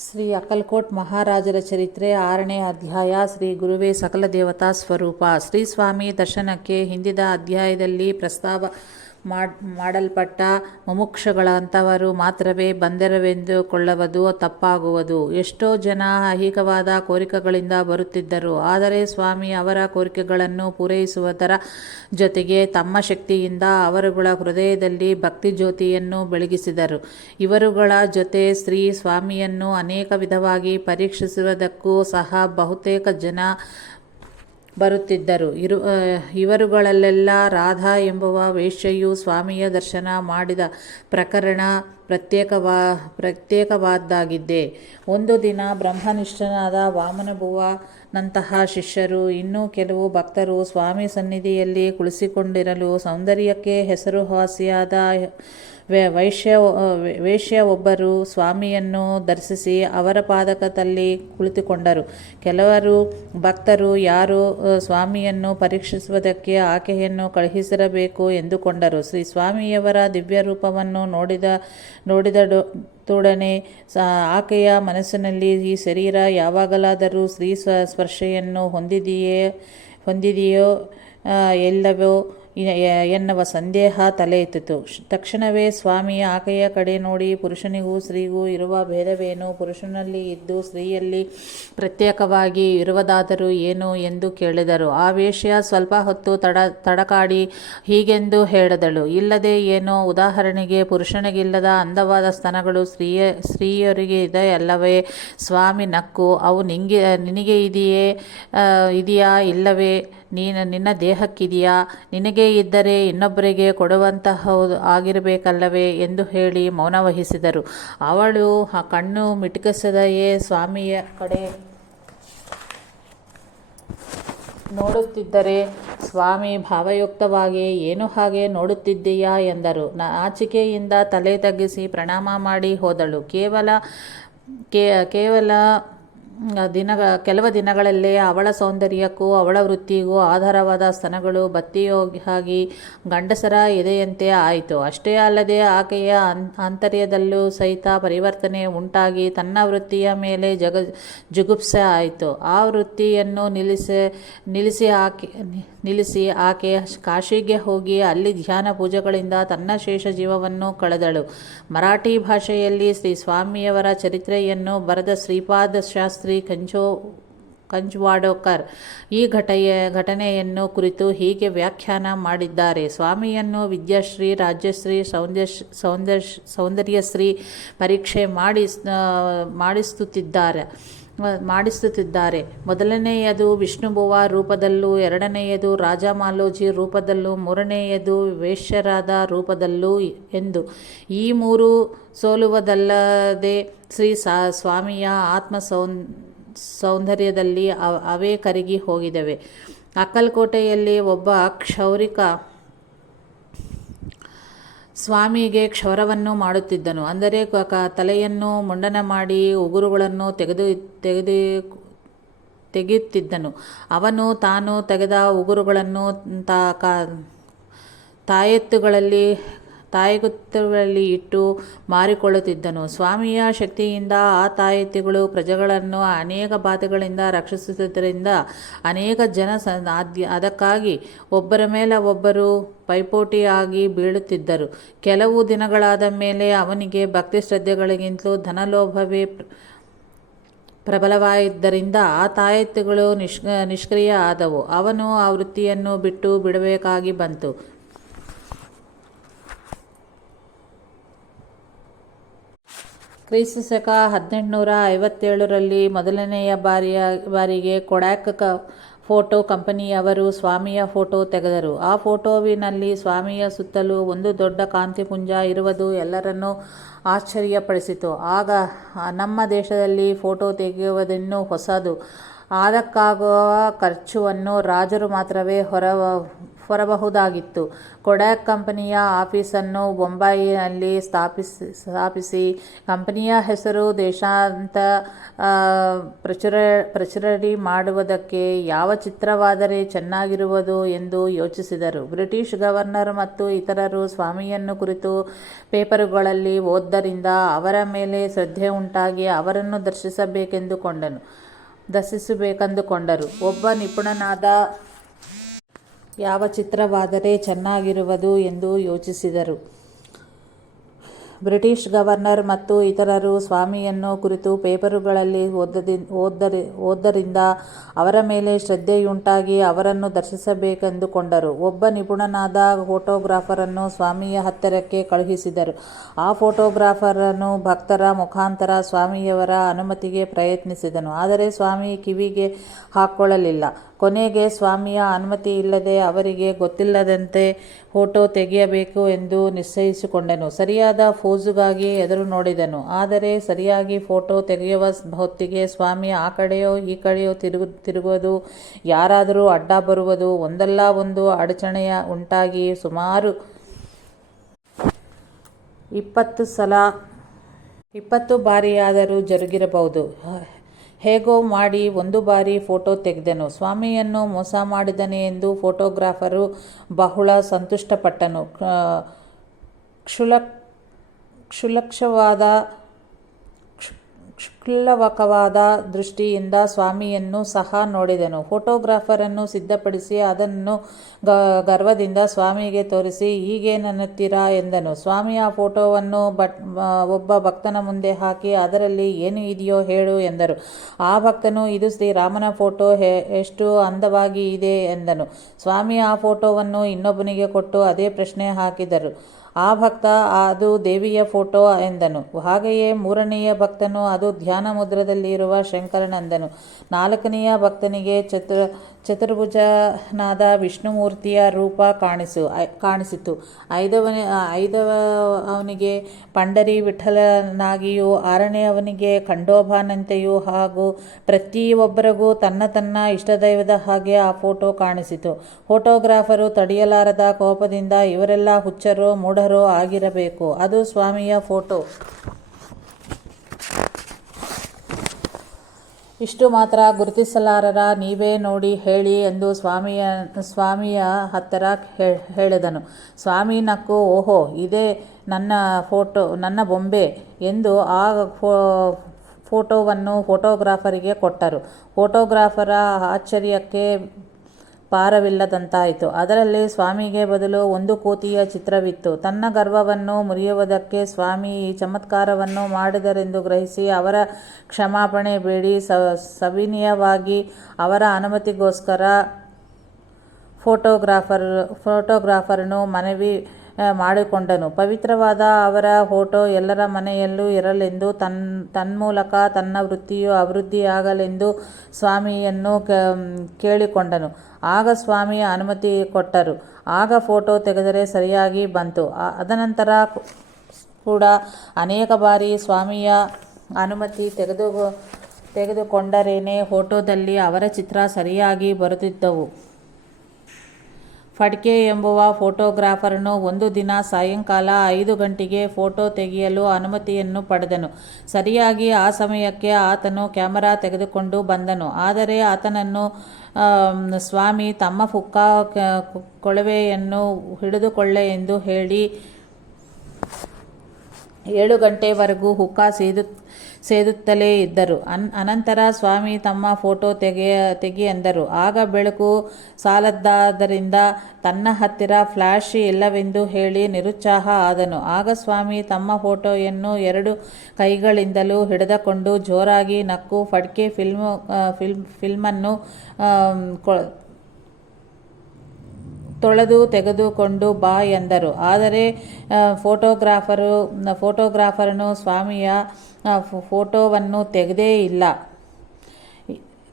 ಶ್ರೀ ಅಕ್ಕಲಕೋಟ್ ಮಹಾರಾಜರ ಚರಿತ್ರೆ 6ನೇ ಅಧ್ಯಾಯ. ಶ್ರೀ ಗುರುವೇ ಸಕಲ ದೇವತಾ ಸ್ವರೂಪ. ಶ್ರೀ ಸ್ವಾಮಿ ದರ್ಶನಕ್ಕೆ ಹಿಂದಿನ ಅಧ್ಯಾಯದಲ್ಲಿ ಪ್ರಸ್ತಾವ ಮಾಡಲ್ಪಟ್ಟ ಮುಮುಕ್ಷುಗಳಂಥವರು ಮಾತ್ರವೇ ಬಂದರೆಂದುಕೊಳ್ಳುವುದು ತಪ್ಪಾಗುವುದು. ಎಷ್ಟೋ ಜನ ಐಹಿಕವಾದ ಕೋರಿಕೆಗಳಿಂದ ಬರುತ್ತಿದ್ದರು. ಆದರೆ ಸ್ವಾಮಿ ಅವರ ಕೋರಿಕೆಗಳನ್ನು ಪೂರೈಸುವುದರ ಜೊತೆಗೆ ತಮ್ಮ ಶಕ್ತಿಯಿಂದ ಅವರುಗಳ ಹೃದಯದಲ್ಲಿ ಭಕ್ತಿ ಜ್ಯೋತಿಯನ್ನು ಬೆಳಗಿಸಿದರು. ಇವರುಗಳ ಜೊತೆ ಶ್ರೀ ಸ್ವಾಮಿಯನ್ನು ಅನೇಕ ವಿಧವಾಗಿ ಪರೀಕ್ಷಿಸುವುದಕ್ಕೂ ಸಹ ಬಹುತೇಕ ಜನ ಬರುತ್ತಿದ್ದರು. ಇವರುಗಳಲ್ಲೆಲ್ಲ ರಾಧಾ ಎಂಬುವ ವೇಶ್ಯೆಯು ಸ್ವಾಮಿಯ ದರ್ಶನ ಮಾಡಿದ ಪ್ರಕರಣ ಪ್ರತ್ಯೇಕವಾದ್ದಾಗಿದೆ. ಒಂದು ದಿನ ಬ್ರಹ್ಮನಿಷ್ಠನಾದ ವಾಮನಭುವನಂತಹ ಶಿಷ್ಯರು ಇನ್ನೂ ಕೆಲವು ಭಕ್ತರು ಸ್ವಾಮಿ ಸನ್ನಿಧಿಯಲ್ಲಿ ಕುಳಿತುಕೊಂಡಿರಲು ಸೌಂದರ್ಯಕ್ಕೆ ಹೆಸರುವಾಸಿಯಾದ ವೇಶ್ಯ ಒಬ್ಬರು ಸ್ವಾಮಿಯನ್ನು ದರ್ಶಿಸಿ ಅವರ ಪಾದಕದಲ್ಲಿ ಕುಳಿತುಕೊಂಡರು. ಕೆಲವರು ಭಕ್ತರು ಯಾರು ಸ್ವಾಮಿಯನ್ನು ಪರೀಕ್ಷಿಸುವುದಕ್ಕೆ ಆಕೆಯನ್ನು ಕಳುಹಿಸಿರಬೇಕು ಎಂದುಕೊಂಡರು. ಶ್ರೀ ಸ್ವಾಮಿಯವರ ದಿವ್ಯ ರೂಪವನ್ನು ನೋಡಿದೊಡನೆ ಆಕೆಯ ಮನಸ್ಸಿನಲ್ಲಿ ಈ ಶರೀರ ಯಾವಾಗಲಾದರೂ ಸ್ತ್ರೀ ಸ್ಪರ್ಶೆಯನ್ನು ಹೊಂದಿದೆಯೋ ಇಲ್ಲವೋ ಎನ್ನುವ ಸಂದೇಹ ತಲೆ ಎತ್ತಿತು. ತಕ್ಷಣವೇ ಸ್ವಾಮಿ ಆಕೆಯ ಕಡೆ ನೋಡಿ, ಪುರುಷನಿಗೂ ಸ್ತ್ರೀಗೂ ಇರುವ ಭೇದವೇನು? ಪುರುಷನಲ್ಲಿ ಇದ್ದು ಸ್ತ್ರೀಯಲ್ಲಿ ಪ್ರತ್ಯೇಕವಾಗಿ ಇರುವುದಾದರೂ ಏನು ಎಂದು ಕೇಳಿದರು. ಆ ವೇಶ್ಯ ಸ್ವಲ್ಪ ಹೊತ್ತು ತಡಕಾಡಿ ಹೀಗೆಂದು ಹೇಳಿದಳು, ಇಲ್ಲದೆ ಏನೋ. ಉದಾಹರಣೆಗೆ, ಪುರುಷನಿಗಿಲ್ಲದ ಅಂದವಾದ ಸ್ತನಗಳು ಸ್ತ್ರೀಯರಿಗೆ ಇದೆಯಲ್ಲವೇ? ಸ್ವಾಮಿ ನಕ್ಕು, ಅವು ನಿನಗೆ ಇದೆಯಾ ಇಲ್ಲವೇ? ನಿನ್ನ ದೇಹಕ್ಕಿದೆಯಾ? ನಿನಗೆ ಇದ್ದರೆ ಇನ್ನೊಬ್ಬರಿಗೆ ಕೊಡುವಂತಹದ್ದು ಆಗಿರಬೇಕಲ್ಲವೇ ಎಂದು ಹೇಳಿ ಮೌನವಹಿಸಿದರು. ಅವಳು ಕಣ್ಣು ಮಿಟುಕಿಸದೆಯೇ ಸ್ವಾಮಿಯ ಕಡೆ ನೋಡುತ್ತಿದ್ದರೆ ಸ್ವಾಮಿ ಭಾವಯುಕ್ತವಾಗಿ, ಏನು ಹಾಗೆ ನೋಡುತ್ತಿದ್ದೀಯಾ ಎಂದರು. ನಾಚಿಕೆಯಿಂದ ತಲೆ ತಗ್ಗಿಸಿ ಪ್ರಣಾಮ ಮಾಡಿ ಹೋದಳು. ಕೆಲವು ದಿನಗಳಲ್ಲೇ ಅವಳ ಸೌಂದರ್ಯಕ್ಕೂ ಅವಳ ವೃತ್ತಿಗೂ ಆಧಾರವಾದ ಸ್ತನಗಳು ಬತ್ತಿಹೋಗಿ ಗಂಡಸರ ಎದೆಯಂತೆ ಆಯಿತು. ಅಷ್ಟೇ ಅಲ್ಲದೆ ಆಕೆಯ ಆಂತರ್ಯದಲ್ಲೂ ಸಹಿತ ಪರಿವರ್ತನೆ ಉಂಟಾಗಿ ತನ್ನ ವೃತ್ತಿಯ ಮೇಲೆ ಜುಗುಪ್ಸೆ ಆಯಿತು. ಆ ವೃತ್ತಿಯನ್ನು ನಿಲ್ಲಿಸಿ ಆಕೆ ಕಾಶಿಗೆ ಹೋಗಿ ಅಲ್ಲಿ ಧ್ಯಾನ ಪೂಜೆಗಳಿಂದ ತನ್ನ ಶೇಷ ಜೀವವನ್ನು ಕಳೆದಳು. ಮರಾಠಿ ಭಾಷೆಯಲ್ಲಿ ಶ್ರೀ ಸ್ವಾಮಿಯವರ ಚರಿತ್ರೆಯನ್ನು ಬರೆದ ಶ್ರೀಪಾದ ಶಾಸ್ತ್ರಿ ಕಂಜ್ವಾಡೋಕರ್ ಈ ಘಟನೆಯನ್ನು ಕುರಿತು ಹೀಗೆ ವ್ಯಾಖ್ಯಾನ ಮಾಡಿದ್ದಾರೆ. ಸ್ವಾಮಿಯನ್ನು ವಿದ್ಯಾಶ್ರೀ, ರಾಜ್ಯಶ್ರೀ, ಸೌಂದರ್ಯಶ್ರೀ ಪರೀಕ್ಷೆ ಮಾಡಿಸುತ್ತಿದ್ದಾರೆ. ಮೊದಲನೆಯದು ವಿಷ್ಣುಭುವ ರೂಪದಲ್ಲೂ, ಎರಡನೆಯದು ರಾಜಮಾಲೋಜಿ ರೂಪದಲ್ಲೂ, ಮೂರನೆಯದು ವೇಶ್ಯರಾದ ರೂಪದಲ್ಲೂ ಎಂದು. ಈ ಮೂರು ಸೋಲುವುದಲ್ಲದೆ ಶ್ರೀ ಸ್ವಾಮಿಯ ಆತ್ಮ ಸೌಂದರ್ಯದಲ್ಲಿ ಅವೇ ಕರಗಿ ಹೋಗಿವೆ. ಅಕ್ಕಲಕೋಟೆಯಲ್ಲಿ ಒಬ್ಬ ಕ್ಷೌರಿಕ ಸ್ವಾಮಿಗೆ ಕ್ಷೌರವನ್ನು ಮಾಡುತ್ತಿದ್ದನು. ಅಂದರೆ ತಲೆಯನ್ನು ಮುಂಡನ ಮಾಡಿ ಉಗುರುಗಳನ್ನು ತೆಗೆಯುತ್ತಿದ್ದನು. ಅವನು ತಾನು ತೆಗೆದ ಉಗುರುಗಳನ್ನು ತಾಯೆತ್ತುಗಳಲ್ಲಿ ಇಟ್ಟು ಮಾರಿಕೊಳ್ಳುತ್ತಿದ್ದನು. ಸ್ವಾಮಿಯ ಶಕ್ತಿಯಿಂದ ಆ ತಾಯೆತ್ತುಗಳು ಪ್ರಜೆಗಳನ್ನು ಅನೇಕ ಬಾಧೆಗಳಿಂದ ರಕ್ಷಿಸುತ್ತಿದ್ದರಿಂದ ಅನೇಕ ಜನ ಅದಕ್ಕಾಗಿ ಒಬ್ಬರ ಮೇಲೆ ಒಬ್ಬರು ಪೈಪೋಟಿಯಾಗಿ ಬೀಳುತ್ತಿದ್ದರು. ಕೆಲವು ದಿನಗಳಾದ ಮೇಲೆ ಅವನಿಗೆ ಭಕ್ತಿ ಶ್ರದ್ಧೆಗಳಿಗಿಂತಲೂ ಧನಲೋಭವೇ ಪ್ರಬಲವಾಗಿದ್ದರಿಂದ ಆ ತಾಯೆತ್ತುಗಳು ನಿಷ್ಕ್ರಿಯ ಆದವು. ಅವನು ಆ ವೃತ್ತಿಯನ್ನು ಬಿಡಬೇಕಾಗಿ ಬಂತು. ಕ್ರಿಸ್ತ ಶಕ 1857ರಲ್ಲಿ ಮೊದಲನೆಯ ಬಾರಿಗೆ ಕೊಡಾಕ್ ಫೋಟೋ ಕಂಪನಿಯವರು ಸ್ವಾಮಿಯ ಫೋಟೋ ತೆಗೆದರು. ಆ ಫೋಟೋವಿನಲ್ಲಿ ಸ್ವಾಮಿಯ ಸುತ್ತಲೂ ಒಂದು ದೊಡ್ಡ ಕಾಂತಿಪುಂಜ ಇರುವುದು ಎಲ್ಲರನ್ನೂ ಆಶ್ಚರ್ಯಪಡಿಸಿತು. ಆಗ ನಮ್ಮ ದೇಶದಲ್ಲಿ ಫೋಟೋ ತೆಗೆಯುವುದಿನ್ನೂ ಹೊಸದು. ಅದಕ್ಕಾಗುವ ಖರ್ಚನ್ನು ರಾಜರು ಮಾತ್ರವೇ ಹೊರಬಹುದಾಗಿತ್ತು. ಕೊಡ್ಯಾಕ್ ಕಂಪನಿಯ ಆಫೀಸನ್ನು ಬೊಂಬಾಯಿನಲ್ಲಿ ಸ್ಥಾಪಿಸಿ ಕಂಪನಿಯ ಹೆಸರು ದೇಶಾದ್ಯಂತ ಪ್ರಚುರಡಿ ಮಾಡುವುದಕ್ಕೆ ಯಾವ ಚಿತ್ರವಾದರೆ ಚೆನ್ನಾಗಿರುವುದು ಎಂದು ಯೋಚಿಸಿದರು. ಬ್ರಿಟಿಷ್ ಗವರ್ನರ್ ಮತ್ತು ಇತರರು ಸ್ವಾಮಿಯನ್ನು ಕುರಿತು ಪೇಪರುಗಳಲ್ಲಿ ಓದ್ದರಿಂದ ಅವರ ಮೇಲೆ ಶ್ರದ್ಧೆ ಉಂಟಾಗಿ ಅವರನ್ನು ದರ್ಶಿಸಬೇಕೆಂದುಕೊಂಡರು. ಒಬ್ಬ ನಿಪುಣನಾದ ಯಾವ ಚಿತ್ರವಾದರೆ ಚೆನ್ನಾಗಿರುವುದು ಎಂದು ಯೋಚಿಸಿದರು. ಬ್ರಿಟಿಷ್ ಗವರ್ನರ್ ಮತ್ತು ಇತರರು ಸ್ವಾಮಿಯನ್ನು ಕುರಿತು ಪೇಪರುಗಳಲ್ಲಿ ಓದ್ದರಿಂದ ಅವರ ಮೇಲೆ ಶ್ರದ್ಧೆಯುಂಟಾಗಿ ಅವರನ್ನು ದರ್ಶಿಸಬೇಕೆಂದುಕೊಂಡರು. ಒಬ್ಬ ನಿಪುಣನಾದ ಫೋಟೋಗ್ರಾಫರನ್ನು ಸ್ವಾಮಿಯ ಹತ್ತಿರಕ್ಕೆ ಕಳುಹಿಸಿದರು. ಆ ಫೋಟೋಗ್ರಾಫರನು ಭಕ್ತರ ಮುಖಾಂತರ ಸ್ವಾಮಿಯವರ ಅನುಮತಿಗೆ ಪ್ರಯತ್ನಿಸಿದನು. ಆದರೆ ಸ್ವಾಮಿ ಕಿವಿಗೆ ಹಾಕ್ಕೊಳ್ಳಲಿಲ್ಲ. ಕೊನೆಗೆ ಸ್ವಾಮಿಯ ಅನುಮತಿ ಇಲ್ಲದೆ ಅವರಿಗೆ ಗೊತ್ತಿಲ್ಲದಂತೆ ಫೋಟೋ ತೆಗೆಯಬೇಕು ಎಂದು ನಿಶ್ಚಯಿಸಿಕೊಂಡನು. ಸರಿಯಾದ ಫೋಜುಗಾಗಿ ಎದುರು ನೋಡಿದನು. ಆದರೆ ಸರಿಯಾಗಿ ಫೋಟೋ ತೆಗೆಯುವ ಹೊತ್ತಿಗೆ ಸ್ವಾಮಿ ಆ ಕಡೆಯೋ ಈ ಕಡೆಯೋ ತಿರುಗುವುದು, ಯಾರಾದರೂ ಅಡ್ಡ ಬರುವುದು, ಒಂದಲ್ಲ ಒಂದು ಅಡಚಣೆಯ ಉಂಟಾಗಿ ಸುಮಾರು 20 ಬಾರಿಯಾದರೂ ಜರುಗಿರಬಹುದು. ಹೇಗೋ ಮಾಡಿ ಒಂದು ಬಾರಿ ಫೋಟೋ ತೆಗೆದನು. ಸ್ವಾಮಿಯನ್ನು ಮೋಸ ಮಾಡಿದನೆ ಎಂದು ಫೋಟೋಗ್ರಾಫರು ಬಹಳ ಸಂತುಷ್ಟಪಟ್ಟನು. ಕ್ಷುಲ್ಲಕವಾದ ದೃಷ್ಟಿಯಿಂದ ಸ್ವಾಮಿಯನ್ನು ಸಹ ನೋಡಿದನು. ಫೋಟೋಗ್ರಾಫರನ್ನು ಸಿದ್ಧಪಡಿಸಿ ಅದನ್ನು ಗರ್ವದಿಂದ ಸ್ವಾಮಿಗೆ ತೋರಿಸಿ, "ಹೀಗೇನನ್ನುತ್ತೀರಾ?" ಎಂದನು. ಸ್ವಾಮಿ ಆ ಫೋಟೋವನ್ನು ಒಬ್ಬ ಭಕ್ತನ ಮುಂದೆ ಹಾಕಿ, "ಅದರಲ್ಲಿ ಏನು ಇದೆಯೋ ಹೇಳು" ಎಂದರು. ಆ ಭಕ್ತನು, "ಇದು ಶ್ರೀರಾಮನ ಫೋಟೋ, ಎಷ್ಟು ಅಂದವಾಗಿ ಇದೆ" ಎಂದನು. ಸ್ವಾಮಿ ಆ ಫೋಟೋವನ್ನು ಇನ್ನೊಬ್ಬನಿಗೆ ಕೊಟ್ಟು ಅದೇ ಪ್ರಶ್ನೆ ಹಾಕಿದರು. ಆ ಭಕ್ತ, "ಅದು ದೇವಿಯ ಫೋಟೋ" ಎಂದನು. ಹಾಗೆಯೇ ಮೂರನೆಯ ಭಕ್ತನು, "ಅದು ಧ್ಯಾನ ಮುದ್ರದಲ್ಲಿರುವ ಶಂಕರನೆಂದನು. ನಾಲ್ಕನೆಯ ಭಕ್ತನಿಗೆ ಚತುರ್ಭುಜನಾದ ವಿಷ್ಣುಮೂರ್ತಿಯ ರೂಪ ಕಾಣಿಸಿತು. ಐದವನಿಗೆ ಪಂಡರಿ ವಿಠಲನಾಗಿಯೂ, ಆರನೆಯವನಿಗೆ ಖಂಡೋಬಾನಂತೆಯೂ ಹಾಗೂ ಪ್ರತಿಯೊಬ್ಬರಿಗೂ ತನ್ನ ಇಷ್ಟದೈವದ ಹಾಗೆ ಆ ಫೋಟೋ ಕಾಣಿಸಿತು. ಫೋಟೋಗ್ರಾಫರು ತಡೆಯಲಾರದ ಕೋಪದಿಂದ, "ಇವರೆಲ್ಲ ಹುಚ್ಚರೋ ಮೂಢರೋ ಆಗಿರಬೇಕು. ಅದು ಸ್ವಾಮಿಯ ಫೋಟೋ. ಇಷ್ಟು ಮಾತ್ರ ಗುರುತಿಸಲಾರರ, ನೀವೇ ನೋಡಿ ಹೇಳಿ" ಎಂದು ಸ್ವಾಮಿಯ ಹತ್ತಿರ ಹೇಳಿದನು. ಸ್ವಾಮಿ ನಕ್ಕು, "ಓಹೋ, ಇದೇ ನನ್ನ ಬೊಂಬೆ" ಎಂದು ಆ ಫೋಟೋವನ್ನು ಫೋಟೋಗ್ರಾಫರಿಗೆ ಕೊಟ್ಟರು. ಫೋಟೋಗ್ರಾಫರ ಆಶ್ಚರ್ಯಕ್ಕೆ ಪಾರವಿಲ್ಲದಂತಾಯಿತು. ಅದರಲ್ಲಿ ಸ್ವಾಮಿಗೆ ಬದಲು ಒಂದು ಕೋತಿಯ ಚಿತ್ರವಿತ್ತು. ತನ್ನ ಗರ್ವವನ್ನು ಮುರಿಯುವುದಕ್ಕೆ ಸ್ವಾಮಿ ಈ ಚಮತ್ಕಾರವನ್ನು ಮಾಡಿದರೆಂದು ಗ್ರಹಿಸಿ ಅವರ ಕ್ಷಮಾಪಣೆ ಬೇಡಿ ಸವಿನಯವಾಗಿ ಅವರ ಅನುಮತಿಗೋಸ್ಕರ ಫೋಟೋಗ್ರಾಫರನು ಮನವಿ ಮಾಡಿಕೊಂಡನು. ಪವಿತ್ರವಾದ ಅವರ ಫೋಟೋ ಎಲ್ಲರ ಮನೆಯಲ್ಲೂ ಇರಲೆಂದು, ತನ್ಮೂಲಕ ತನ್ನ ವೃತ್ತಿಯು ಅಭಿವೃದ್ಧಿಯಾಗಲೆಂದು ಸ್ವಾಮಿಯನ್ನು ಕೇಳಿಕೊಂಡನು. ಆಗ ಸ್ವಾಮಿ ಅನುಮತಿ ಕೊಟ್ಟರು. ಆಗ ಫೋಟೋ ತೆಗೆದರೆ ಸರಿಯಾಗಿ ಬಂತು. ಅದನಂತರ ಕೂಡ ಅನೇಕ ಬಾರಿ ಸ್ವಾಮಿಯ ಅನುಮತಿ ತೆಗೆದುಕೊಂಡರೇನೆ ಫೋಟೋದಲ್ಲಿ ಅವರ ಚಿತ್ರ ಸರಿಯಾಗಿ ಬರುತ್ತಿದ್ದವು. ಫಡ್ಕೆ ಎಂಬುವ ಫೋಟೋಗ್ರಾಫರನು ಒಂದು ದಿನ ಸಾಯಂಕಾಲ 5 ಗಂಟೆಗೆ ಫೋಟೋ ತೆಗೆಯಲು ಅನುಮತಿಯನ್ನು ಪಡೆದನು. ಸರಿಯಾಗಿ ಆ ಸಮಯಕ್ಕೆ ಆತನು ಕ್ಯಾಮರಾ ತೆಗೆದುಕೊಂಡು ಬಂದನು. ಆದರೆ ಆತನನ್ನು ಸ್ವಾಮಿ ತಮ್ಮ ಹುಕ್ಕಾ ಕೊಳವೆಯನ್ನು ಹಿಡಿದುಕೊಳ್ಳೆ ಎಂದು ಹೇಳಿ 7 ಗಂಟೆವರೆಗೂ ಹುಕ್ಕಾ ಸೇದುತ್ತಲೇ ಇದ್ದರು. ಅನಂತರ ಸ್ವಾಮಿ ತಮ್ಮ ಫೋಟೋ ತೆಗಿ ಎಂದರು. ಆಗ ಬೆಳಕು ಸಾಲದಾದ್ದರಿಂದ ತನ್ನ ಹತ್ತಿರ ಫ್ಲಾಶ್ ಇಲ್ಲವೆಂದು ಹೇಳಿ ನಿರುತ್ಸಾಹ ಆದನು. ಆಗ ಸ್ವಾಮಿ ತಮ್ಮ ಫೋಟೋಯನ್ನು 2 ಕೈಗಳಿಂದಲೂ ಹಿಡಿದುಕೊಂಡು ಜೋರಾಗಿ ನಕ್ಕು, "ಫಡ್ಕೆ, ಫಿಲ್ಮನ್ನು ತೊಳೆದು ತೆಗೆದುಕೊಂಡು ಬಾ" ಎಂದರು. ಆದರೆ ಫೋಟೋಗ್ರಾಫರನು ಸ್ವಾಮಿಯ ಫೋಟೋವನ್ನು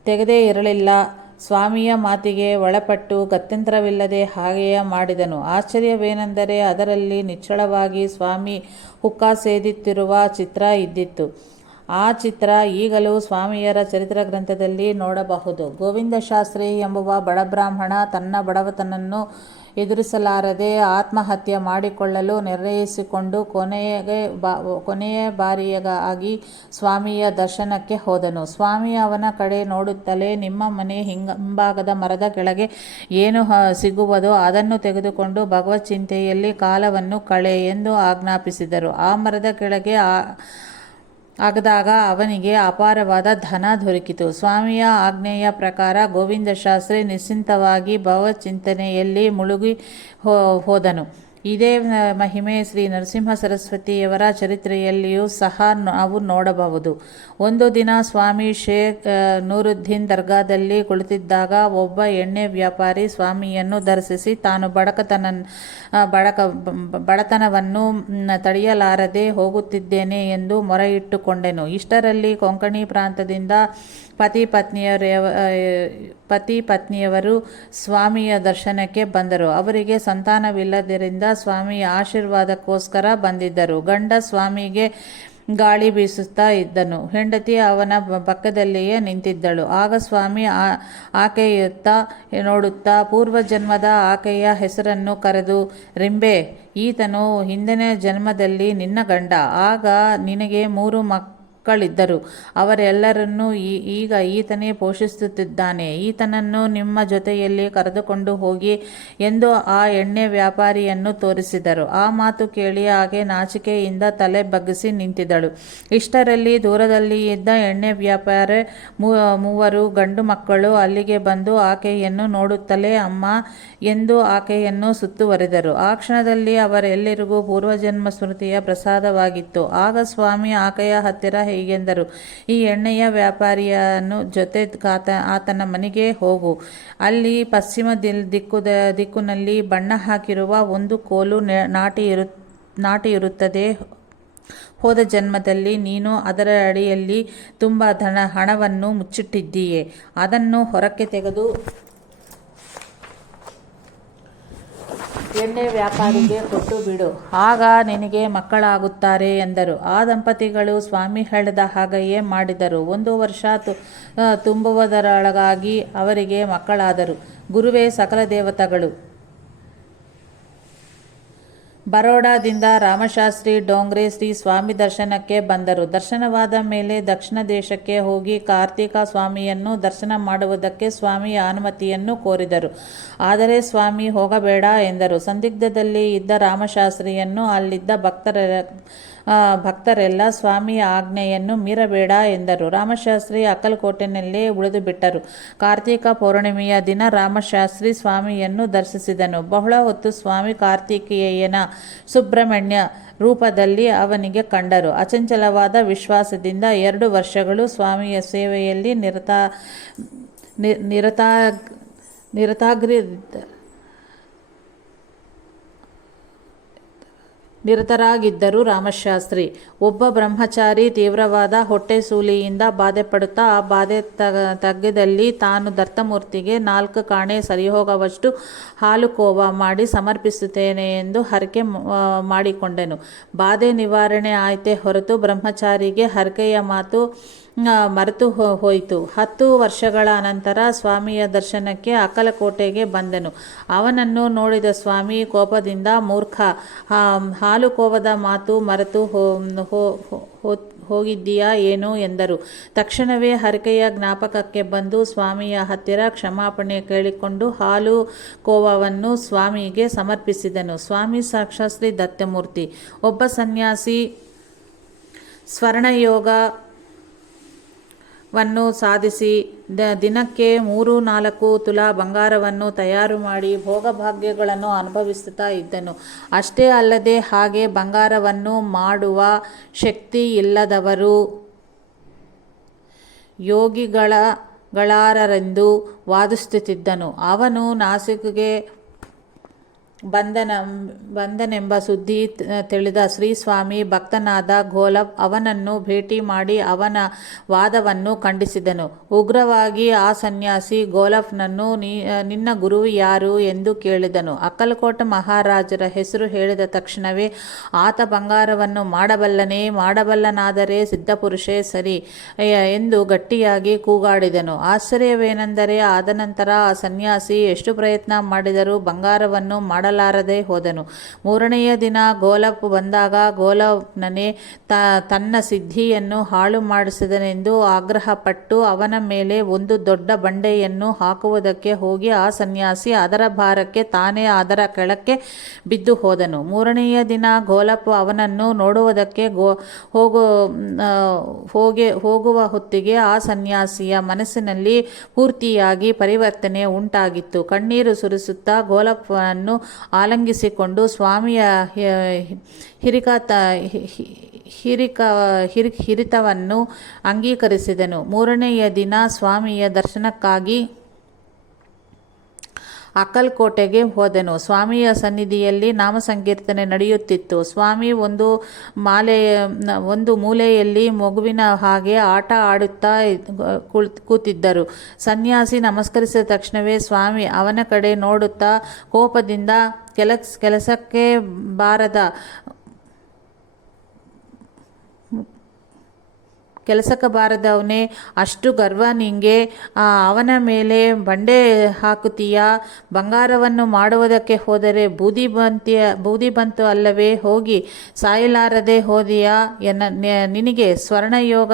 ತೆಗೆದೇ ಇರಲಿಲ್ಲ. ಸ್ವಾಮಿಯ ಮಾತಿಗೆ ಒಳಪಟ್ಟು ಗತ್ಯಂತರವಿಲ್ಲದೆ ಹಾಗೆಯೇ ಮಾಡಿದನು. ಆಶ್ಚರ್ಯವೇನೆಂದರೆ ಅದರಲ್ಲಿ ನಿಚ್ಚಳವಾಗಿ ಸ್ವಾಮಿ ಹುಕ್ಕಾ ಸೇದುತ್ತಿರುವ ಚಿತ್ರ ಇದ್ದಿತು. ಆ ಚಿತ್ರ ಈಗಲೂ ಸ್ವಾಮಿಯರ ಚರಿತ್ರ ಗ್ರಂಥದಲ್ಲಿ ನೋಡಬಹುದು. ಗೋವಿಂದ ಶಾಸ್ತ್ರಿ ಎಂಬುವ ಬಡಬ್ರಾಹ್ಮಣ ತನ್ನ ಬಡವತನನ್ನು ಎದುರಿಸಲಾರದೆ ಆತ್ಮಹತ್ಯೆ ಮಾಡಿಕೊಳ್ಳಲು ನಿರ್ಣಯಿಸಿಕೊಂಡು ಕೊನೆಯ ಬಾರಿಯಾಗಿ ಸ್ವಾಮಿಯ ದರ್ಶನಕ್ಕೆ ಹೋದನು. ಸ್ವಾಮಿ ಅವನ ಕಡೆ ನೋಡುತ್ತಲೇ, ನಿಮ್ಮ ಮನೆ ಹಿಂಭಾಗದ ಮರದ ಕೆಳಗೆ ಏನು ಸಿಗುವುದೋ ಅದನ್ನು ತೆಗೆದುಕೊಂಡು ಭಗವತ್ ಚಿಂತೆಯಲ್ಲಿ ಕಾಲವನ್ನು ಕಳೆ ಎಂದು ಆಜ್ಞಾಪಿಸಿದರು. ಆ ಮರದ ಕೆಳಗೆ ಆಗದಾಗ ಅವನಿಗೆ ಅಪಾರವಾದ ಧನ ದೊರಕಿತು. ಸ್ವಾಮಿಯ ಆಜ್ಞೆಯ ಪ್ರಕಾರ ಗೋವಿಂದ ಶಾಸ್ತ್ರಿ ನಿಶ್ಚಿಂತವಾಗಿ ಭಗವಚ್ಚಿಂತನೆಯಲ್ಲಿ ಮುಳುಗಿ ಹೋದನು. ಇದೇ ಮಹಿಮೆ ಶ್ರೀ ನರಸಿಂಹ ಸರಸ್ವತಿಯವರ ಚರಿತ್ರೆಯಲ್ಲಿಯೂ ಸಹ ನಾವು ನೋಡಬಹುದು. ಒಂದು ದಿನ ಸ್ವಾಮಿ ಶೇಖ್ ನೂರುದ್ದೀನ್ ದರ್ಗಾದಲ್ಲಿ ಕುಳಿತಿದ್ದಾಗ ಒಬ್ಬ ಎಣ್ಣೆ ವ್ಯಾಪಾರಿ ಸ್ವಾಮಿಯನ್ನು ದರ್ಶಿಸಿ ತಾನು ಬಡತನವನ್ನು ತಡೆಯಲಾರದೆ ಹೋಗುತ್ತಿದ್ದೇನೆ ಎಂದು ಮೊರೆಯಿಟ್ಟುಕೊಂಡೆನು. ಇಷ್ಟರಲ್ಲಿ ಕೊಂಕಣಿ ಪ್ರಾಂತದಿಂದ ಪತಿ ಪತ್ನಿಯವರು ಸ್ವಾಮಿಯ ದರ್ಶನಕ್ಕೆ ಬಂದರು. ಅವರಿಗೆ ಸಂತಾನವಿಲ್ಲದರಿಂದ ಸ್ವಾಮಿಯ ಆಶೀರ್ವಾದಕ್ಕೋಸ್ಕರ ಬಂದಿದ್ದರು. ಗಂಡ ಸ್ವಾಮಿಗೆ ಗಾಳಿ ಬೀಸುತ್ತಾ ಇದ್ದನು. ಹೆಂಡತಿ ಅವನ ಪಕ್ಕದಲ್ಲಿಯೇ ನಿಂತಿದ್ದಳು. ಆಗ ಸ್ವಾಮಿ ಆಕೆಯತ್ತ ನೋಡುತ್ತಾ ಪೂರ್ವಜನ್ಮದ ಆಕೆಯ ಹೆಸರನ್ನು ಕರೆದು, ರಿಂಬೆ, ಈತನು ಹಿಂದಿನ ಜನ್ಮದಲ್ಲಿ ನಿನ್ನ ಗಂಡ. ಆಗ ನಿನಗೆ 3 ಮಕ್ಕಳಿದ್ದರು. ಅವರೆಲ್ಲರನ್ನೂ ಈಗ ಈತನೇ ಪೋಷಿಸುತ್ತಿದ್ದಾನೆ. ಈತನನ್ನು ನಿಮ್ಮ ಜೊತೆಯಲ್ಲಿ ಕರೆದುಕೊಂಡು ಹೋಗಿ ಎಂದು ಆ ಎಣ್ಣೆ ವ್ಯಾಪಾರಿಯನ್ನು ತೋರಿಸಿದರು. ಆ ಮಾತು ಕೇಳಿ ಆಕೆ ನಾಚಿಕೆಯಿಂದ ತಲೆ ಬಗ್ಗಿಸಿ ನಿಂತಿದ್ದಳು. ಇಷ್ಟರಲ್ಲಿ ದೂರದಲ್ಲಿ ಇದ್ದ ಎಣ್ಣೆ ವ್ಯಾಪಾರಿ 3 ಗಂಡು ಮಕ್ಕಳು ಅಲ್ಲಿಗೆ ಬಂದು ಆಕೆಯನ್ನು ನೋಡುತ್ತಲೇ ಅಮ್ಮ ಎಂದು ಆಕೆಯನ್ನು ಸುತ್ತುವರಿದರು. ಆ ಕ್ಷಣದಲ್ಲಿ ಅವರೆಲ್ಲರಿಗೂ ಪೂರ್ವಜನ್ಮ ಸ್ಮೃತಿಯ ಪ್ರಸಾದವಾಗಿತ್ತು. ಆಗ ಸ್ವಾಮಿ ಆಕೆಯ ಹತ್ತಿರ ಹೀಗೆಂದರು, ಈ ಎಣ್ಣೆಯ ವ್ಯಾಪಾರಿಯನ್ನು ಜೊತೆ ಆತನ ಮನೆಗೆ ಹೋಗು. ಅಲ್ಲಿ ಪಶ್ಚಿಮ ದಿಕ್ಕಿನಲ್ಲಿ ಬಣ್ಣ ಹಾಕಿರುವ ಒಂದು ಕೋಲು ನಾಟಿ ಇರುತ್ತದೆ. ಹೋದ ಜನ್ಮದಲ್ಲಿ ನೀನು ಅದರ ಅಡಿಯಲ್ಲಿ ತುಂಬ ಹಣವನ್ನು ಮುಚ್ಚಿಟ್ಟಿದ್ದೀಯೆ. ಅದನ್ನು ಹೊರಕ್ಕೆ ತೆಗೆದು ಎಣ್ಣೆ ವ್ಯಾಪಾರಿಗೆ ಕೊಟ್ಟು ಬಿಡು. ಆಗ ನಿನಗೆ ಮಕ್ಕಳಾಗುತ್ತಾರೆ ಎಂದರು. ಆ ದಂಪತಿಗಳು ಸ್ವಾಮಿ ಹೇಳಿದ ಹಾಗೆಯೇ ಮಾಡಿದರು. 1 ವರ್ಷ ತುಂಬುವುದರೊಳಗಾಗಿ ಅವರಿಗೆ ಮಕ್ಕಳಾದರು. ಗುರುವೇ ಸಕಲ ದೇವತೆಗಳು. ಬರೋಡಾದಿಂದ ರಾಮಶಾಸ್ತ್ರಿ ಡೋಂಗ್ರೆ ಶ್ರೀ ಸ್ವಾಮಿ ದರ್ಶನಕ್ಕೆ ಬಂದರು. ದರ್ಶನವಾದ ಮೇಲೆ ದಕ್ಷಿಣ ದೇಶಕ್ಕೆ ಹೋಗಿ ಕಾರ್ತಿಕ ಸ್ವಾಮಿಯನ್ನು ದರ್ಶನ ಮಾಡುವುದಕ್ಕೆ ಸ್ವಾಮಿಯ ಅನುಮತಿಯನ್ನು ಕೋರಿದರು. ಆದರೆ ಸ್ವಾಮಿ ಹೋಗಬೇಡ ಎಂದರು. ಸಂದಿಗ್ಧದಲ್ಲಿ ಇದ್ದ ರಾಮಶಾಸ್ತ್ರಿಯನ್ನು ಅಲ್ಲಿದ್ದ ಭಕ್ತರೆಲ್ಲ ಸ್ವಾಮಿಯ ಆಜ್ಞೆಯನ್ನು ಮೀರಬೇಡ ಎಂದರು. ರಾಮಶಾಸ್ತ್ರಿ ಅಕ್ಕಲಕೋಟೆನಲ್ಲೇ ಉಳಿದು ಬಿಟ್ಟರು. ಕಾರ್ತಿಕ ಪೌರ್ಣಿಮೆಯ ದಿನ ರಾಮಶಾಸ್ತ್ರಿ ಸ್ವಾಮಿಯನ್ನು ದರ್ಶಿಸಿದನು. ಬಹಳ ಹೊತ್ತು ಸ್ವಾಮಿ ಕಾರ್ತಿಕೇಯನ ಸುಬ್ರಹ್ಮಣ್ಯ ರೂಪದಲ್ಲಿ ಅವನಿಗೆ ಕಂಡರು. ಅಚಂಚಲವಾದ ವಿಶ್ವಾಸದಿಂದ 2 ವರ್ಷಗಳು ಸ್ವಾಮಿಯ ಸೇವೆಯಲ್ಲಿ ನಿರತರಾಗಿದ್ದರು. ರಾಮಶಾಸ್ತ್ರಿ ಒಬ್ಬ ಬ್ರಹ್ಮಚಾರಿ ತೀವ್ರವಾದ ಹೊಟ್ಟೆಸೂಲಿಯಿಂದ ಬಾಧೆಪಡುತ್ತಾ ಆ ಬಾಧೆ ತಗ್ಗದಲ್ಲಿ ತಾನು ದತ್ತಮೂರ್ತಿಗೆ 4 ಕಾಣೆ ಸರಿಹೋಗುವಷ್ಟು ಹಾಲು ಕೋವಾ ಮಾಡಿ ಸಮರ್ಪಿಸುತ್ತೇನೆ ಎಂದು ಹರಕೆ ಮಾಡಿಕೊಂಡನು. ಬಾಧೆ ನಿವಾರಣೆ ಆಯಿತೇ ಹೊರತು ಬ್ರಹ್ಮಚಾರಿಗೆ ಹರಕೆಯ ಮಾತು ಮರೆತು ಹೋಯಿತು. 10 ವರ್ಷಗಳ ನಂತರ ಸ್ವಾಮಿಯ ದರ್ಶನಕ್ಕೆ ಅಕ್ಕಲಕೋಟೆಗೆ ಬಂದನು. ಅವನನ್ನು ನೋಡಿದ ಸ್ವಾಮಿ ಕೋಪದಿಂದ, ಮೂರ್ಖ, ಹಾಲು ಕೋವದ ಮಾತು ಮರೆತು ಹೋಗಿದ್ದೀಯಾ ಏನು ಎಂದರು. ತಕ್ಷಣವೇ ಹರಕೆಯ ಜ್ಞಾಪಕಕ್ಕೆ ಬಂದು ಸ್ವಾಮಿಯ ಹತ್ತಿರ ಕ್ಷಮಾಪಣೆ ಕೇಳಿಕೊಂಡು ಹಾಲು ಕೋವವನ್ನು ಸ್ವಾಮಿಗೆ ಸಮರ್ಪಿಸಿದನು. ಸ್ವಾಮಿ ಸಾಕ್ಷಾತ್ ಶ್ರೀ ದತ್ತಮೂರ್ತಿ. ಒಬ್ಬ ಸನ್ಯಾಸಿ ಸ್ವರ್ಣಯೋಗವನ್ನು ಸಾಧಿಸಿ ದಿನಕ್ಕೆ 3-4 ತುಲಾ ಬಂಗಾರವನ್ನು ತಯಾರು ಮಾಡಿ ಭೋಗಭಾಗ್ಯಗಳನ್ನು ಅನುಭವಿಸುತ್ತಾ ಇದ್ದನು. ಅಷ್ಟೇ ಅಲ್ಲದೆ ಹಾಗೆ ಬಂಗಾರವನ್ನು ಮಾಡುವ ಶಕ್ತಿ ಇಲ್ಲದವರು ಯೋಗಿಗಳಾರರೆಂದು ವಾದಿಸುತ್ತಿದ್ದನು. ಅವನು ನಾಸಿಕ್ಗೆ ಬಂದನೆಂಬ ಸುದ್ದಿ ತಿಳಿದ ಶ್ರೀಸ್ವಾಮಿ ಭಕ್ತನಾದ ಗೋಲಪ್ ಅವನನ್ನು ಭೇಟಿ ಮಾಡಿ ಅವನ ವಾದವನ್ನು ಖಂಡಿಸಿದನು. ಉಗ್ರವಾಗಿ ಆ ಸನ್ಯಾಸಿ ಗೋಲಪ್ನನ್ನು ನಿನ್ನ ಗುರು ಯಾರು ಎಂದು ಕೇಳಿದನು. ಅಕ್ಕಲಕೋಟ ಮಹಾರಾಜರ ಹೆಸರು ಹೇಳಿದ ತಕ್ಷಣವೇ ಆತ ಬಂಗಾರವನ್ನು ಮಾಡಬಲ್ಲನೇ, ಮಾಡಬಲ್ಲನಾದರೆ ಸಿದ್ಧಪುರುಷೇ ಸರಿ ಎಂದು ಗಟ್ಟಿಯಾಗಿ ಕೂಗಾಡಿದನು. ಆಶ್ಚರ್ಯವೇನೆಂದರೆ ಆದನಂತರ ಆ ಸನ್ಯಾಸಿ ಎಷ್ಟು ಪ್ರಯತ್ನ ಮಾಡಿದರೂ ಬಂಗಾರವನ್ನು ಮಾಡಲಾರದೆ ಹೋದನು. ಮೂರನೆಯ ದಿನ ಗೋಲಪ್ ಬಂದಾಗ ಗೋಲಪ್ನನೇ ತನ್ನ ಸಿದ್ಧಿಯನ್ನು ಹಾಳು ಮಾಡಿಸಿದನೆಂದು ಆಗ್ರಹಪಟ್ಟು ಅವನ ಮೇಲೆ ಒಂದು ದೊಡ್ಡ ಬಂಡೆಯನ್ನು ಹಾಕುವುದಕ್ಕೆ ಹೋಗಿ ಆ ಸನ್ಯಾಸಿ ಅದರ ಭಾರಕ್ಕೆ ತಾನೇ ಅದರ ಕೆಳಕ್ಕೆ ಬಿದ್ದು ಹೋದನು. ಮೂರನೆಯ ದಿನ ಗೋಲಪ್ ಅವನನ್ನು ನೋಡುವುದಕ್ಕೆ ಹೋಗುವ ಹೊತ್ತಿಗೆ ಆ ಸನ್ಯಾಸಿಯ ಮನಸ್ಸಿನಲ್ಲಿ ಪೂರ್ತಿಯಾಗಿ ಪರಿವರ್ತನೆ ಉಂಟಾಗಿತ್ತು. ಕಣ್ಣೀರು ಸುರಿಸುತ್ತಾ ಗೋಲಪ್ಪನನ್ನು ಆಲಿಂಗಿಸಿಕೊಂಡು ಸ್ವಾಮಿಯ ಹಿರಿತವನ್ನು ಅಂಗೀಕರಿಸಿದನು. ಮೂರನೆಯ ದಿನ ಸ್ವಾಮಿಯ ದರ್ಶನಕ್ಕಾಗಿ ಅಕ್ಕಲಕೋಟೆಗೆ ಹೋದನು. ಸ್ವಾಮಿಯ ಸನ್ನಿಧಿಯಲ್ಲಿ ನಾಮಸಂಕೀರ್ತನೆ ನಡೆಯುತ್ತಿತ್ತು. ಸ್ವಾಮಿ ಒಂದು ಮೂಲೆಯಲ್ಲಿ ಮಗುವಿನ ಹಾಗೆ ಆಟ ಆಡುತ್ತಾ ಕೂತಿದ್ದರು. ಸನ್ಯಾಸಿ ನಮಸ್ಕರಿಸಿದ ತಕ್ಷಣವೇ ಸ್ವಾಮಿ ಅವನ ಕಡೆ ನೋಡುತ್ತಾ ಕೋಪದಿಂದ ಕೆಲಸಕ್ಕೆ ಬಾರದವನೇ, ಅಷ್ಟು ಗರ್ವ ನಿಂಗೆ? ಅವನ ಮೇಲೆ ಬಂಡೆ ಹಾಕುತ್ತೀಯಾ? ಬಂಗಾರವನ್ನು ಮಾಡುವುದಕ್ಕೆ ಹೋದರೆ ಬೂದಿ ಬಂತು ಅಲ್ಲವೇ? ಹೋಗಿ ಸಾಯಲಾರದೆ ಹೋದೆಯಾ? ನಿನಗೆ ಸ್ವರ್ಣಯೋಗ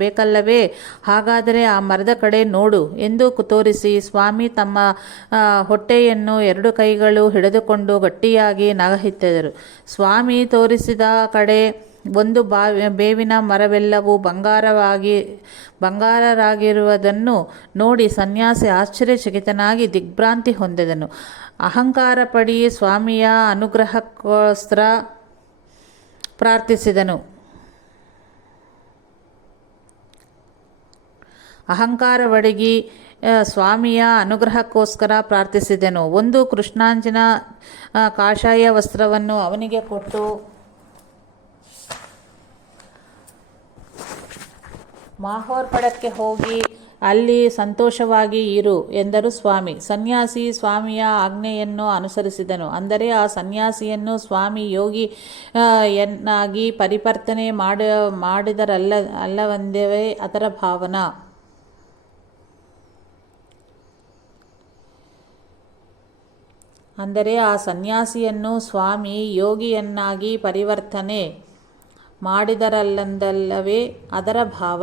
ಬೇಕಲ್ಲವೇ? ಹಾಗಾದರೆ ಆ ಮರದ ಕಡೆ ನೋಡು ಎಂದು ತೋರಿಸಿ ಸ್ವಾಮಿ ತಮ್ಮ ಹೊಟ್ಟೆಯನ್ನು ಎರಡು ಕೈಗಳು ಹಿಡಿದುಕೊಂಡು ಗಟ್ಟಿಯಾಗಿ ನಗಹಿತ್ತಿದರು. ಸ್ವಾಮಿ ತೋರಿಸಿದ ಕಡೆ ಒಂದು ಬೇವಿನ ಮರವೆಲ್ಲವೂ ಬಂಗಾರರಾಗಿರುವುದನ್ನು ನೋಡಿ ಸನ್ಯಾಸಿ ಆಶ್ಚರ್ಯಚಕಿತನಾಗಿ ದಿಗ್ಭ್ರಾಂತಿ ಹೊಂದಿದನು. ಅಹಂಕಾರ ಪಡಿ ಸ್ವಾಮಿಯ ಅನುಗ್ರಹಕ್ಕೋಸ್ಕರ ಪ್ರಾರ್ಥಿಸಿದನು. ಒಂದು ಕೃಷ್ಣಾಂಜನ ಕಾಷಾಯ ವಸ್ತ್ರವನ್ನು ಅವನಿಗೆ ಕೊಟ್ಟು ಮಾಹೋರ್ಪಡಕ್ಕೆ ಹೋಗಿ ಅಲ್ಲಿ ಸಂತೋಷವಾಗಿ ಇರು ಎಂದರು ಸ್ವಾಮಿ. ಸನ್ಯಾಸಿ ಸ್ವಾಮಿಯ ಆಜ್ಞೆಯನ್ನು ಅನುಸರಿಸಿದನು. ಅಂದರೆ ಆ ಸನ್ಯಾಸಿಯನ್ನು ಸ್ವಾಮಿ ಯೋಗಿಯನ್ನಾಗಿ ಪರಿವರ್ತನೆ ಮಾಡಿದರಲ್ಲವೆಂದೇ ಅದರ ಭಾವನಾ. ಅಂದರೆ ಆ ಸನ್ಯಾಸಿಯನ್ನು ಸ್ವಾಮಿ ಯೋಗಿಯನ್ನಾಗಿ ಪರಿವರ್ತನೆ ಮಾಡಿದರಲ್ಲವೇ ಅದರ ಭಾವ.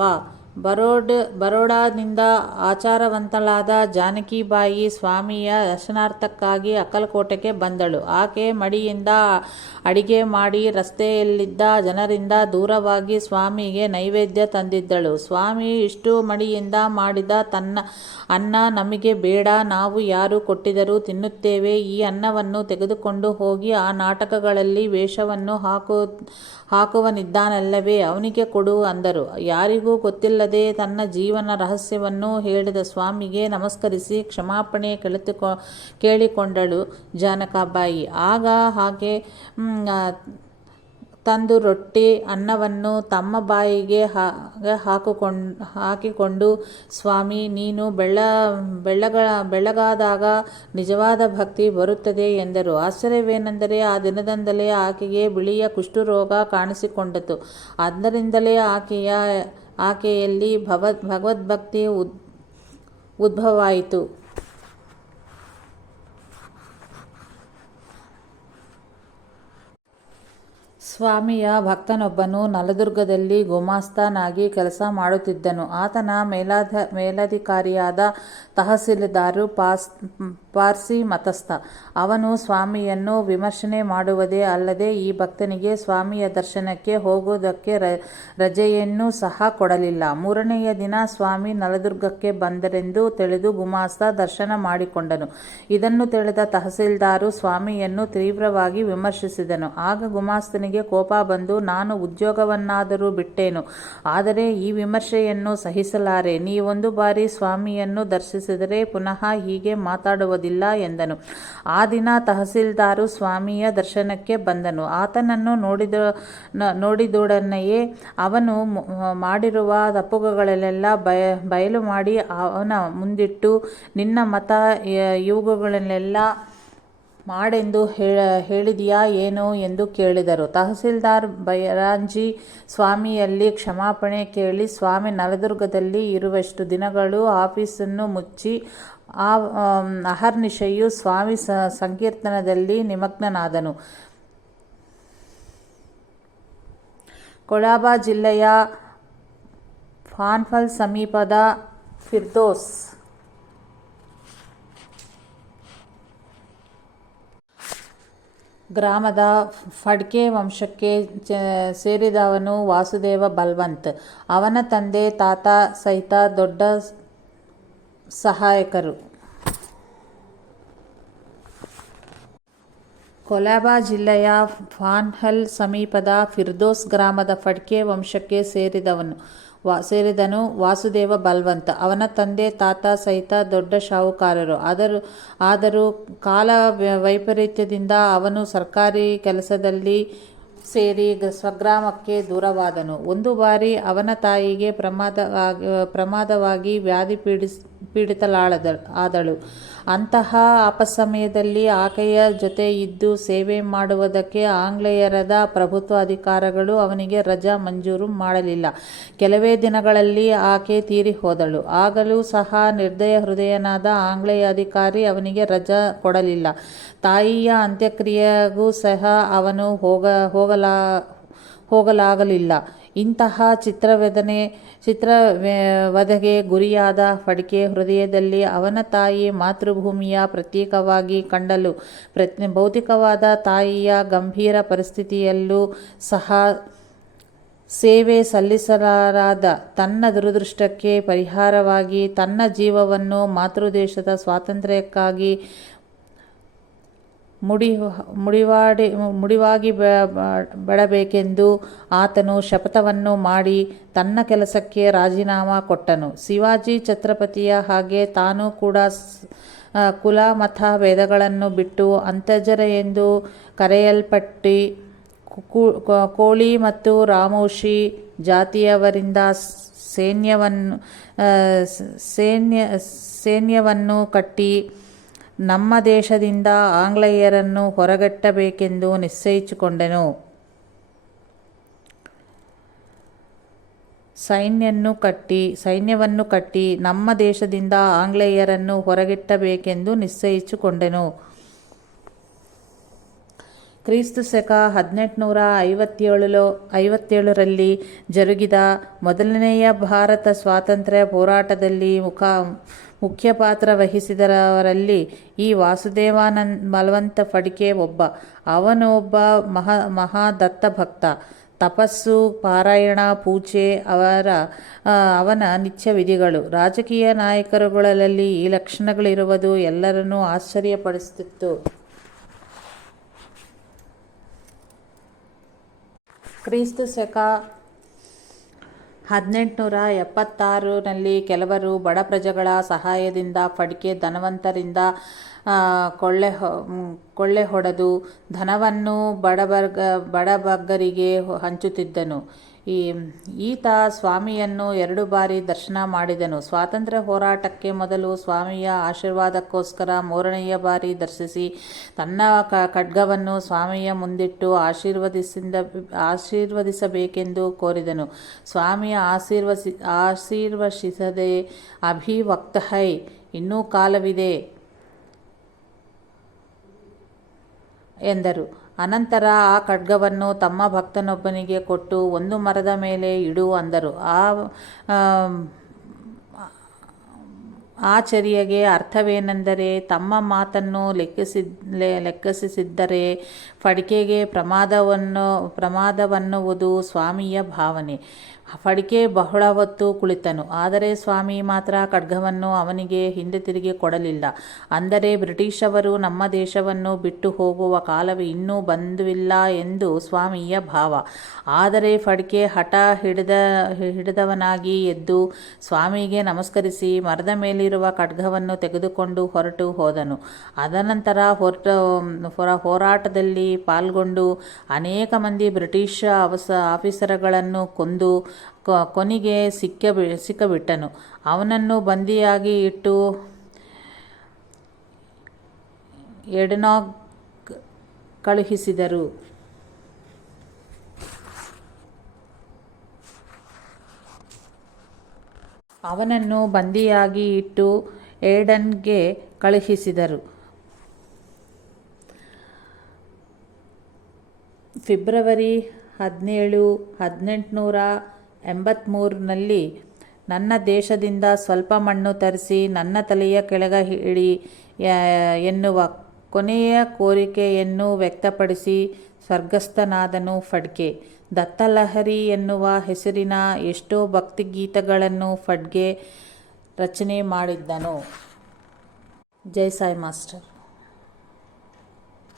ಬರೋಡಾದಿಂದ ಆಚಾರವಂತಳಾದ ಜಾನಕಿಬಾಯಿ ಸ್ವಾಮಿಯ ದರ್ಶನಾರ್ಥಕ್ಕಾಗಿ ಅಕ್ಕಲಕೋಟೆಗೆ ಬಂದಳು. ಆಕೆ ಮಡಿಯಿಂದ ಅಡಿಗೆ ಮಾಡಿ ರಸ್ತೆಯಲ್ಲಿದ್ದ ಜನರಿಂದ ದೂರವಾಗಿ ಸ್ವಾಮಿಗೆ ನೈವೇದ್ಯ ತಂದಿದ್ದಳು. ಸ್ವಾಮಿ, ಇಷ್ಟು ಮಡಿಯಿಂದ ಮಾಡಿದ ತನ್ನ ಅನ್ನ ನಮಗೆ ಬೇಡ, ನಾವು ಯಾರು ಕೊಟ್ಟಿದರೂ ತಿನ್ನುತ್ತೇವೆ. ಈ ಅನ್ನವನ್ನು ತೆಗೆದುಕೊಂಡು ಹೋಗಿ ಆ ನಾಟಕಗಳಲ್ಲಿ ವೇಷವನ್ನು ಹಾಕುವನಿದ್ದಾನಲ್ಲವೇ ಅವನಿಗೆ ಕೊಡು ಅಂದರು. ಯಾರಿಗೂ ಗೊತ್ತಿಲ್ಲದೆ ತನ್ನ ಜೀವನ ರಹಸ್ಯವನ್ನು ಹೇಳಿದ ಸ್ವಾಮಿಗೆ ನಮಸ್ಕರಿಸಿ ಕ್ಷಮಾಪಣೆ ಕೇಳಿಕೊಂಡಳು ಜಾನಕಾಬಾಯಿ. ಆಗ ಹಾಗೆ ತಂದು ರೊಟ್ಟಿ ಅನ್ನವನ್ನು ತಮ್ಮ ಬಾಯಿಗೆ ಹಾಕಿಕೊಂಡು, ಸ್ವಾಮಿ, ನೀನು ಬೆಳ್ಳಗಾದಾಗ ನಿಜವಾದ ಭಕ್ತಿ ಬರುತ್ತದೆ ಎಂದರು. ಆಶ್ಚರ್ಯವೇನೆಂದರೆ ಆ ದಿನದಿಂದಲೇ ಆಕೆಗೆ ಬಿಳಿಯ ಕುಷ್ಠರೋಗ ಕಾಣಿಸಿಕೊಂಡಿತು. ಆದ್ದರಿಂದಲೇ ಆಕೆಯಲ್ಲಿ ಭಗವದ್ಭಕ್ತಿ ಉದ್ಭವವಾಯಿತು. ಸ್ವಾಮಿಯ ಭಕ್ತನೊಬ್ಬನು ನಲದುರ್ಗದಲ್ಲಿ ಗುಮಾಸ್ತನಾಗಿ ಕೆಲಸ ಮಾಡುತ್ತಿದ್ದನು. ಆತನ ಮೇಲಧಿಕಾರಿಯಾದ ತಹಸೀಲ್ದಾರು ಪಾರ್ಸಿ ಮತಸ್ಥ. ಅವನು ಸ್ವಾಮಿಯನ್ನು ವಿಮರ್ಶನೆ ಮಾಡುವುದೇ ಅಲ್ಲದೆ ಈ ಭಕ್ತನಿಗೆ ಸ್ವಾಮಿಯ ದರ್ಶನಕ್ಕೆ ಹೋಗುವುದಕ್ಕೆ ರಜೆಯನ್ನೂ ಸಹ ಕೊಡಲಿಲ್ಲ. ಮೂರನೆಯ ದಿನ ಸ್ವಾಮಿ ನಲದುರ್ಗಕ್ಕೆ ಬಂದರೆಂದು ತಿಳಿದು ಗುಮಾಸ್ತ ದರ್ಶನ ಮಾಡಿಕೊಂಡನು. ಇದನ್ನು ತಿಳಿದ ತಹಸೀಲ್ದಾರು ಸ್ವಾಮಿಯನ್ನು ತೀವ್ರವಾಗಿ ವಿಮರ್ಶಿಸಿದನು. ಆಗ ಗುಮಾಸ್ತನಿಗೆ ಕೋಪ ಬಂದು, ನಾನು ಉದ್ಯೋಗವನ್ನಾದರೂ ಬಿಟ್ಟೇನು, ಆದರೆ ಈ ವಿಮರ್ಶೆಯನ್ನು ಸಹಿಸಲಾರೆ. ನೀವೊಂದು ಬಾರಿ ಸ್ವಾಮಿಯನ್ನು ದರ್ಶಿಸಿದರೆ ಪುನಃ ಹೀಗೆ ಮಾತಾಡುವುದಿಲ್ಲ ಎಂದನು. ಆ ದಿನ ತಹಸೀಲ್ದಾರು ಸ್ವಾಮಿಯ ದರ್ಶನಕ್ಕೆ ಬಂದನು. ಆತನನ್ನು ನೋಡಿದೊಡನೆಯೇ ಅವನು ಮಾಡಿರುವ ತಪ್ಪುಗಳನ್ನೆಲ್ಲ ಬಯಲು ಮಾಡಿ ಅವನ ಮುಂದಿಟ್ಟು, ನಿನ್ನ ಮತ ಇವುಗಳನ್ನೆಲ್ಲ ಮಾಡೆಂದು ಹೇಳಿದೆಯಾ ಏನು ಎಂದು ಕೇಳಿದರು. ತಹಸೀಲ್ದಾರ್ ಬೈರಾಂಜಿ ಸ್ವಾಮಿಯಲ್ಲಿ ಕ್ಷಮಾಪಣೆ ಕೇಳಿ, ಸ್ವಾಮಿ ನಲದುರ್ಗದಲ್ಲಿ ಇರುವಷ್ಟು ದಿನಗಳು ಆಫೀಸನ್ನು ಮುಚ್ಚಿ ಅಹರ್ನಿಶೆಯೂ ಸ್ವಾಮಿ ಸಂಕೀರ್ತನದಲ್ಲಿ ನಿಮಗ್ನನಾದನು. ಕೊಳಾಬಾ ಜಿಲ್ಲೆಯ ಫಾನ್ಫಲ್ ಸಮೀಪದ ಫಿರ್ದೋಸ್ ಗ್ರಾಮದ ಫಡ್ಕೆ ವಂಶಕ್ಕೆ ಸೇರಿದವನು ವಾಸುದೇವ ಬಲ್ವಂತ್. ಅವನ ತಂದೆ ತಾತ ಸಹಿತ ದೊಡ್ಡ ಸಹಾಯಕರು. ಕೊಲಾಬಾ ಜಿಲ್ಲೆಯ ಫಾನ್ಹಲ್ ಸಮೀಪದ ಫಿರ್ದೋಸ್ ಗ್ರಾಮದ ಫಡ್ಕೆ ವಂಶಕ್ಕೆ ಸೇರಿದನು ವಾಸುದೇವ ಬಲ್ವಂತ್. ಅವನ ತಂದೆ ತಾತ ಸಹಿತ ದೊಡ್ಡ ಶಾಹುಕಾರರು. ಆದರೂ ಕಾಲ ವೈಪರೀತ್ಯದಿಂದ ಅವನು ಸರ್ಕಾರಿ ಕೆಲಸದಲ್ಲಿ ಸೇರಿ ಸ್ವಗ್ರಾಮಕ್ಕೆ ದೂರವಾದನು. ಒಂದು ಬಾರಿ ಅವನ ತಾಯಿಗೆ ಪ್ರಮಾದವಾಗಿ ವ್ಯಾಧಿ ಪೀಡಿತಳಾದಳು. ಅಂತಹ ಅಪಸಮಯದಲ್ಲಿ ಆಕೆಯ ಜೊತೆ ಇದ್ದು ಸೇವೆ ಮಾಡುವುದಕ್ಕೆ ಆಂಗ್ಲೇಯರಾದ ಪ್ರಭುತ್ವ ಅಧಿಕಾರಿಗಳು ಅವನಿಗೆ ರಜಾ ಮಂಜೂರು ಮಾಡಲಿಲ್ಲ. ಕೆಲವೇ ದಿನಗಳಲ್ಲಿ ಆಕೆ ತೀರಿ ಹೋದಳು. ಆಗಲೂ ಸಹ ನಿರ್ದಯ ಹೃದಯನಾದ ಆಂಗ್ಲೇಯ ಅಧಿಕಾರಿ ಅವನಿಗೆ ರಜಾ ಕೊಡಲಿಲ್ಲ. ತಾಯಿಯ ಅಂತ್ಯಕ್ರಿಯೆಗೂ ಸಹ ಅವನು ಹೋಗಲಾಗಲಿಲ್ಲ. ಇಂತಹ ಚಿತ್ರವಧೆಗೆ ಗುರಿಯಾದ ಫಡ್ಕೆ ಹೃದಯದಲ್ಲಿ ಅವನ ತಾಯಿ ಮಾತೃಭೂಮಿಯ ಪ್ರತೀಕವಾಗಿ ಕಂಡಳು. ಭೌತಿಕವಾದ ತಾಯಿಯ ಗಂಭೀರ ಪರಿಸ್ಥಿತಿಯಲ್ಲೂ ಸಹ ಸೇವೆ ಸಲ್ಲಿಸಲಾರದ ತನ್ನ ದುರದೃಷ್ಟಕ್ಕೆ ಪರಿಹಾರವಾಗಿ ತನ್ನ ಜೀವವನ್ನು ಮಾತೃದೇಶದ ಸ್ವಾತಂತ್ರ್ಯಕ್ಕಾಗಿ ಮುಡಿವಾಗಿ ಬಿಡಬೇಕೆಂದು ಆತನು ಶಪಥವನ್ನು ಮಾಡಿ ತನ್ನ ಕೆಲಸಕ್ಕೆ ರಾಜೀನಾಮೆ ಕೊಟ್ಟನು. ಶಿವಾಜಿ ಛತ್ರಪತಿಯ ಹಾಗೆ ತಾನು ಕೂಡ ಕುಲ ಮತ ಭೇದಗಳನ್ನು ಬಿಟ್ಟು ಅಂತರ್ಜನ ಎಂದು ಕರೆಯಲ್ಪಟ್ಟ ಕೋಳಿ ಮತ್ತು ರಾಮೋಶಿ ಜಾತಿಯವರಿಂದ ಸೈನ್ಯವನ್ನು ಕಟ್ಟಿ ನಮ್ಮ ದೇಶದಿಂದ ಆಂಗ್ಲೇಯರನ್ನು ಹೊರಗಟ್ಟಬೇಕೆಂದು ನಿಶ್ಚಯಿಸಿಕೊಂಡನು. ಸೈನ್ಯವನ್ನು ಕಟ್ಟಿ ನಮ್ಮ ದೇಶದಿಂದ ಆಂಗ್ಲೇಯರನ್ನು ಹೊರಗಿಟ್ಟಬೇಕೆಂದು ನಿಶ್ಚಯಿಸಿಕೊಂಡನು. ಕ್ರಿಸ್ತ ಶಕ 1857ರಲ್ಲಿ ಜರುಗಿದ ಮೊದಲನೆಯ ಭಾರತ ಸ್ವಾತಂತ್ರ್ಯ ಹೋರಾಟದಲ್ಲಿ ಮುಖ್ಯ ಪಾತ್ರ ವಹಿಸಿದವರಲ್ಲಿ ಈ ವಾಸುದೇವ ಬಲ್ವಂತ್ ಫಡ್ಕೆ ಒಬ್ಬ. ಅವನು ಒಬ್ಬ ಮಹಾದತ್ತಭಕ್ತ. ತಪಸ್ಸು, ಪಾರಾಯಣ, ಪೂಜೆ ಅವನ ನಿತ್ಯ ವಿಧಿಗಳು. ರಾಜಕೀಯ ನಾಯಕರುಗಳಲ್ಲಿ ಈ ಲಕ್ಷಣಗಳಿರುವುದು ಎಲ್ಲರನ್ನೂ ಆಶ್ಚರ್ಯಪಡಿಸುತ್ತಿತ್ತು. ಕ್ರಿಸ್ತ ಶಕ 1876ರಲ್ಲಿ ಕೆಲವರು ಬಡ ಪ್ರಜೆಗಳ ಸಹಾಯದಿಂದ ಫಡ್ಕೆ ಧನವಂತರಿಂದ ಕೊಳ್ಳೆ ಹೊಡೆದು ಧನವನ್ನು ಬಡಬಗ್ಗರಿಗೆ ಹಂಚುತ್ತಿದ್ದನು. ಈತ ಸ್ವಾಮಿಯನ್ನು 2 ಬಾರಿ ದರ್ಶನ ಮಾಡಿದನು. ಸ್ವಾತಂತ್ರ್ಯ ಹೋರಾಟಕ್ಕೆ ಮೊದಲು ಸ್ವಾಮಿಯ ಆಶೀರ್ವಾದಕ್ಕೋಸ್ಕರ 3ನೆಯ ಬಾರಿ ದರ್ಶಿಸಿ ತನ್ನ ಖಡ್ಗವನ್ನು ಸ್ವಾಮಿಯ ಮುಂದಿಟ್ಟು ಆಶೀರ್ವದಿಸಬೇಕೆಂದು ಕೋರಿದನು. ಸ್ವಾಮಿ ಆಶೀರ್ವದಿಸದೆ ಅಭಿ ವಕ್ತ ಹೈ, ಇನ್ನೂ ಕಾಲವಿದೆ ಎಂದರು. ಅನಂತರ ಆ ಖಡ್ಗವನ್ನು ತಮ್ಮ ಭಕ್ತನೊಬ್ಬನಿಗೆ ಕೊಟ್ಟು ಒಂದು ಮರದ ಮೇಲೆ ಇಡು ಅಂದರು. ಆ ಚರ್ಯೆಗೆ ಅರ್ಥವೇನೆಂದರೆ, ತಮ್ಮ ಮಾತನ್ನು ಲೆಕ್ಕಿಸದಿದ್ದರೆ ಫಡ್ಕೆಗೆ ಪ್ರಮಾದವನ್ನುವುದು ಸ್ವಾಮಿಯ ಭಾವನೆ. ಫಡ್ಕೆ ಬಹಳ ಹೊತ್ತು ಕುಳಿತನು. ಆದರೆ ಸ್ವಾಮಿ ಮಾತ್ರ ಖಡ್ಗವನ್ನು ಅವನಿಗೆ ಹಿಂದೆ ತಿರುಗಿ ಕೊಡಲಿಲ್ಲ. ಅಂದರೆ ಬ್ರಿಟಿಷವರು ನಮ್ಮ ದೇಶವನ್ನು ಬಿಟ್ಟು ಹೋಗುವ ಕಾಲವೇ ಇನ್ನೂ ಬಂದಿಲ್ಲ ಎಂದು ಸ್ವಾಮಿಯ ಭಾವ. ಆದರೆ ಫಡ್ಕೆ ಹಠ ಹಿಡಿದವನಾಗಿ ಎದ್ದು ಸ್ವಾಮಿಗೆ ನಮಸ್ಕರಿಸಿ ಮರದ ಮೇಲಿರುವ ಖಡ್ಗವನ್ನು ತೆಗೆದುಕೊಂಡು ಹೊರಟು ಹೋದನು. ಅದನಂತರ ಹೋರಾಟದಲ್ಲಿ ಪಾಲ್ಗೊಂಡು ಅನೇಕ ಮಂದಿ ಬ್ರಿಟಿಷ್ ಆಫೀಸರ್ಗಳನ್ನು ಕೊಂದು ಕೊನೆಗೆ ಸಿಕ್ಕಬಿಟ್ಟನು. ಅವನನ್ನು ಬಂದಿಯಾಗಿ ಇಟ್ಟು ಎಡನಾಗ್ ಕಳುಹಿಸಿದರು. ಏಡನ್ಗೆ ಕಳುಹಿಸಿದರು. ಫೆಬ್ರವರಿ 17, 1883 ನನ್ನ ದೇಶದಿಂದ ಸ್ವಲ್ಪ ಮಣ್ಣು ತರಿಸಿ ನನ್ನ ತಲೆಯ ಕೆಳಗೆ ಇಡಿ ಎನ್ನುವ ಕೊನೆಯ ಕೋರಿಕೆಯನ್ನು ವ್ಯಕ್ತಪಡಿಸಿ ಸ್ವರ್ಗಸ್ಥನಾದನು ಫಡ್ಕೆ. ದತ್ತಲಹರಿ ಎನ್ನುವ ಹೆಸರಿನ ಎಷ್ಟೋ ಭಕ್ತಿಗೀತಗಳನ್ನು ಫಡ್ಕೆ ರಚನೆ ಮಾಡಿದ್ದನು. ಜೈ ಸಾಯಿ ಮಾಸ್ಟರ್.